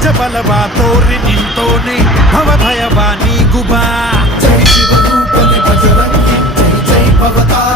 ಭುಜ ಬಲವ ತೋರಿ ನಿಂತೋನೆ ಭವ ಭಯವ ನೀಗುಬಾ. ಜೈ ಶಿವರೂಪನೆ ಬಜರಂಗಿ, ಜೈ ಜೈ ಭವತಾರ